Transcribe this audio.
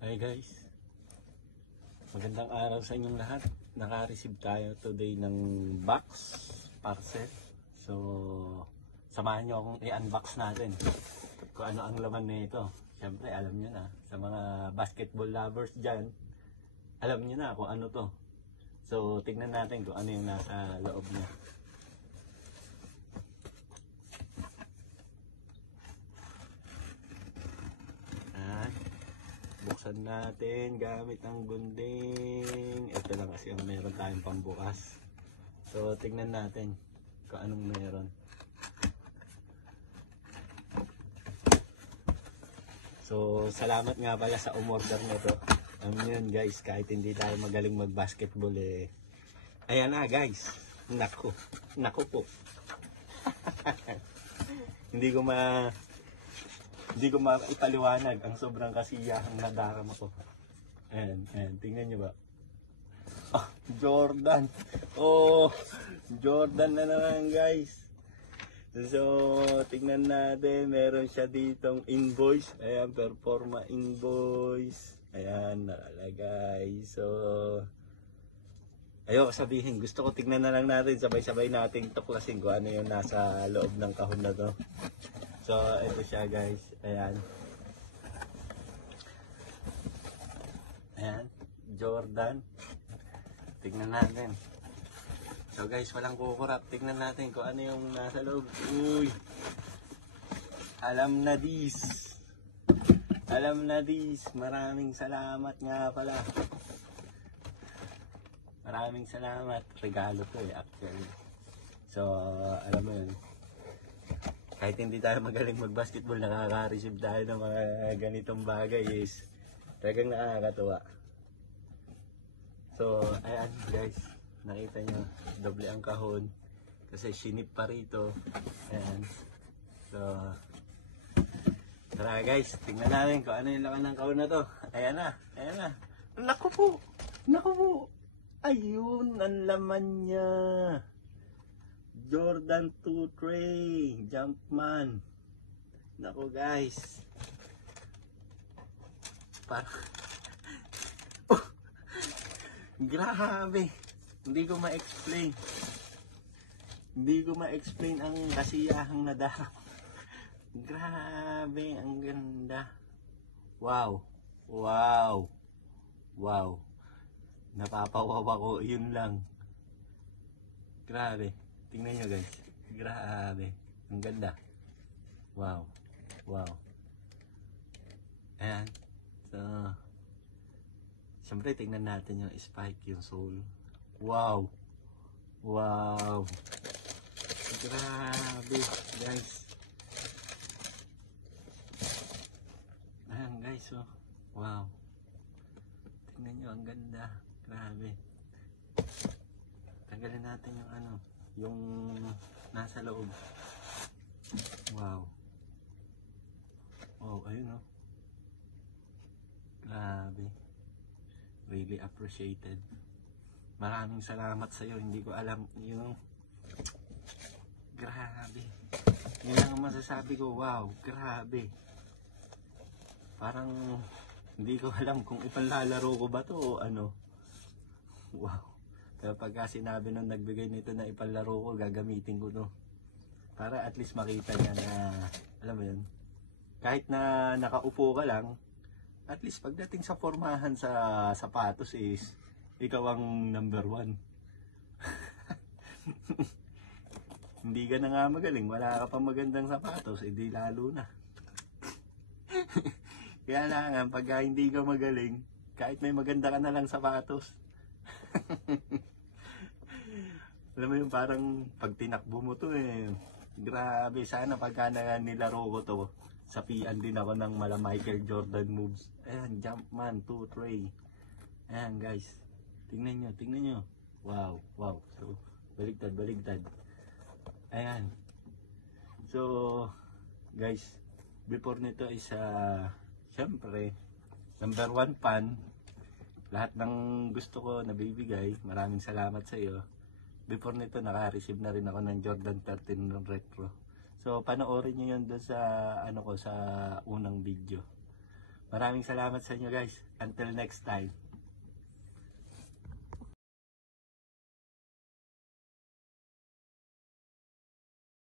Hi guys, magandang araw sa inyong lahat. Naka-receive tayo today ng box parcel. So, samahan nyo akong i-unbox natin kung ano ang laman nito. Siyempre, alam nyo na, sa mga basketball lovers dyan, alam nyo na kung ano to. So, tignan natin kung ano yung nasa loob niya. Buksan natin gamit ang gunting. Ito lang kasi ang meron tayong pambukas. So tingnan natin kung anong meron. So salamat nga pala sa umorder nito. Yun guys, kahit hindi tayo magaling mag-basketball ayan na guys. Naku po. Hindi ko maipaliwanag ang sobrang kasiyahang nadarama ko. Ayan, tingnan nyo ba? Oh, Jordan. Oh, Jordan na naman guys. So, tingnan natin. Meron siya ditong invoice. Ayan, performa invoice. Ayan, nakalagay. So, ayoko sabihin. Gusto ko tingnan na lang natin. Sabay-sabay natin tuklasin kung ano yung nasa loob ng kahon na to. So, ito siya guys. Ayan. Ayan. Jordan. Tignan natin. So guys, walang kukurap. Tignan natin kung ano yung nasa loob. Uy. Alam na this. Alam na this. Maraming salamat nga pala. Maraming salamat. Regalo to actually. So, alam mo yun. Kahit hindi tayo magaling mag-basketball, nakaka-receive tayo ng mga ganitong bagay is talagang nakakatuwa. So, ayan guys, nakita nyo, doble ang kahon kasi sinip pa rito. Ayan. So, tara guys, tingnan natin kung ano yung laman ng kahon na to. Ayan na. Naku po. Ayun, ang laman niya. Jordan 2 Tray Jumpman. Nako guys. Parang oh, grabe. Hindi ko ma-explain ang kasiyahang nadarama. Grabe, ang ganda. Wow. Napapawawa ko, yun lang. Grabe. Tingnan nyo guys. Grabe. Ang ganda. Wow. Ayan. So, siyempre tingnan natin yung spike, yung sole. Wow. Grabe guys. Ayan guys. Oh. Wow. Tingnan nyo, ang ganda. Grabe. Tanggalin natin yung yung nasa loob. Wow. Oh, ayun oh. Grabe. Really appreciated. Maraming salamat sa iyo. Hindi ko alam yung grabe. Yun lang ang masasabi ko. Wow, grabe. Parang hindi ko alam kung ipalalaro ko ba to o ano. Wow. Kaya pagka sinabi nung nagbigay nito na ipalaro ko, gagamitin ko to. Para at least makita niya na, alam mo yun, kahit na nakaupo ka lang, at least pagdating sa formahan sa sapatos is, ikaw ang number 1. Hindi ka na nga magaling, wala ka pang magandang sapatos, edi lalo na. Kaya lang, pagka hindi ka magaling, kahit may maganda ka na lang sapatos, alam mo yung parang pag tinakbo mo to grabe. Sana pagka na nilaro ko to, sapian din ako ng mala Michael Jordan moves. Ayan, Jumpman 2 Tray. Ayan guys, tingnan nyo. Wow. So, baligtad. Ayan. So, guys, before nito is syempre, number 1 fan. Lahat ng gusto ko nabibigay. Maraming salamat sa iyo. Before nito, naka-receive na rin ako ng Jordan 13 Retro. So, panoorin nyo yun doon sa, sa unang video. Maraming salamat sa inyo guys. Until next time.